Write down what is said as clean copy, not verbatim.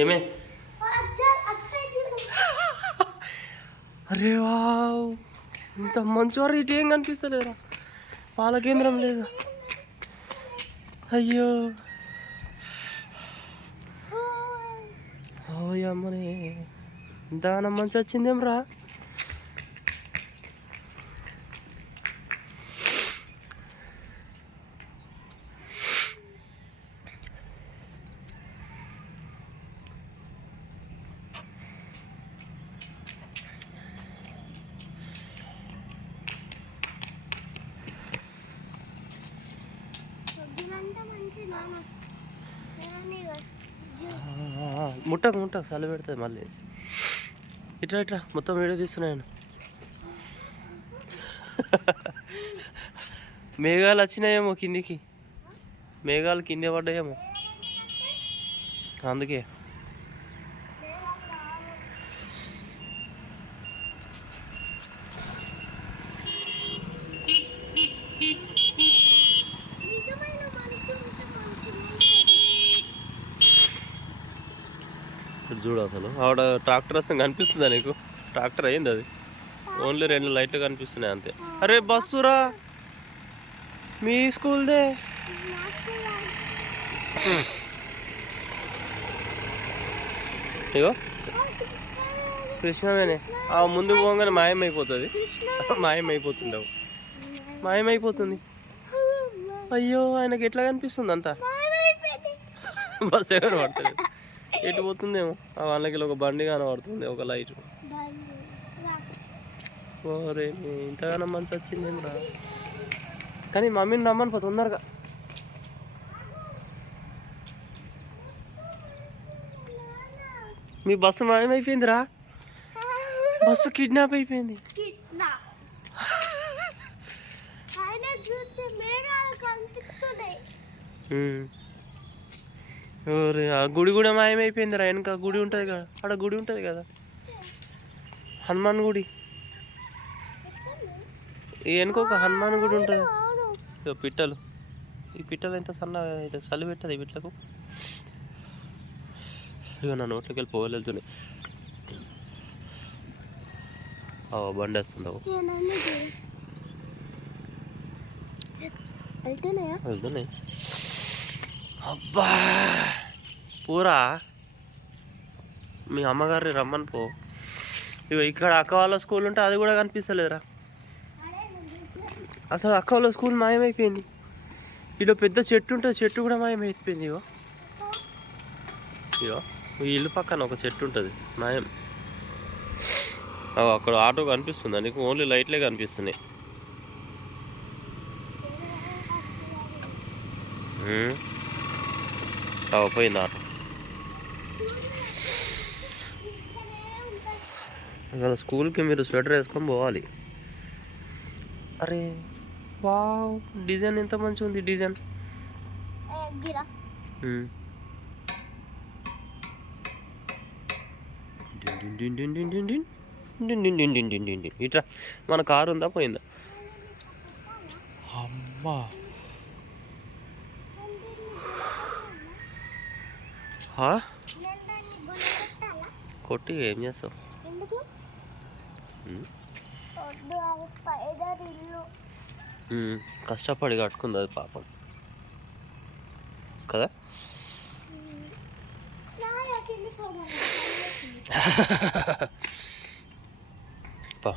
ఏమే అరే వావ్ ఇంత మంచివారు ఇటు ఏం కనిపిస్తలేరా పాల కేంద్రం లేదు అయ్యో ఓయమ్మనే ఇంతగానో మంచి వచ్చిందేం రా ముట్టకు ముట్టకు చలి పెడుతుంది మళ్ళీ ఇట్రా ఇట్రా మొత్తం వీడియో తీస్తున్నాను మేఘాలు వచ్చినాయేమో కిందికి మేఘాలు కింద పడ్డాయేమో అందుకే చూడు అసలు ఆవిడ ట్రాక్టర్ వస్తే కనిపిస్తుందా నీకు ట్రాక్టర్ అయింది అది ఓన్లీ 2 లైట్లు కనిపిస్తున్నాయి అంతే అరే బస్సురా మీ స్కూల్దే ఇగో కృష్ణవేనే ఆ ముందు పోగానే మాయమైపోతుంది మాయమైపోతుంది మాయమైపోతుంది అయ్యో ఆయనకి ఎట్లా కనిపిస్తుంది అంతా బస్ ఎవరు పడుతుంది ఎటు పోతుందేమో ఆ వాళ్ళకి ఒక బండి కనబడుతుంది ఒక లైట్ ఓరే ఇంతగానో మంచి వచ్చింది రా కానీ మమ్మీని రమ్మని పో తొందరగా మీ బస్సు మాయమైపోయిందిరా బస్సు కిడ్నాప్ అయిపోయింది ఆ గుడి కూడా మాయమైపోయిందిరా వెనక గుడి ఉంటుంది కదా అక్కడ గుడి ఉంటుంది కదా హనుమాన్ గుడి వెనుక ఒక హనుమాన్ గుడి ఉంటుంది పిట్టలు ఈ పిట్టలు ఎంత సన్న చలి పెట్టదు ఈ పిట్టలకు ఇక నా నోట్లోకి వెళ్ళి పోవాలి వెళ్తున్నాయి బండి వేస్తుండవు వెళ్తున్నాయి అబ్బా పూరా మీ అమ్మగారి రమ్మని పో ఇక ఇక్కడ అక్క వాళ్ళ స్కూల్ ఉంటే అది కూడా కనిపిస్తలేదురా అసలు అక్క వాళ్ళ స్కూల్ మాయమైపోయింది ఇదో పెద్ద చెట్టు ఉంటుంది చెట్టు కూడా మాయమైపోయింది ఇగో ఇగో ఈ ఇల్లు పక్కన ఒక చెట్టు ఉంటుంది మాయం అక్కడ ఆటో కనిపిస్తుందా నీకు ఓన్లీ లైట్లే కనిపిస్తున్నాయి పోయింది ఆటో ఇవాళ స్కూల్కి మీరు స్వెటర్ వేసుకొని పోవాలి అరే వావ్ డిజైన్ ఎంత మంచిగా ఉంది డిజైన్ ఇట్లా మన కారు ఉందా పోయిందా అమ్మా కొట్టి ఏం చేస్తావు కష్టపడి కట్టుకుంది అది పాపం కదా పా